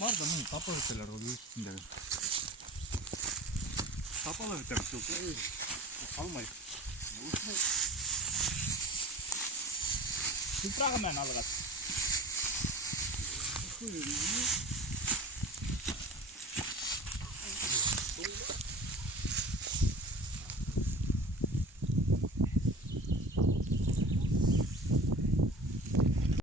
Var da bunun kapalı öteler oluyor üstünde. Kapalı öteler çok iyi. Almayın. Tuprağı hemen alır.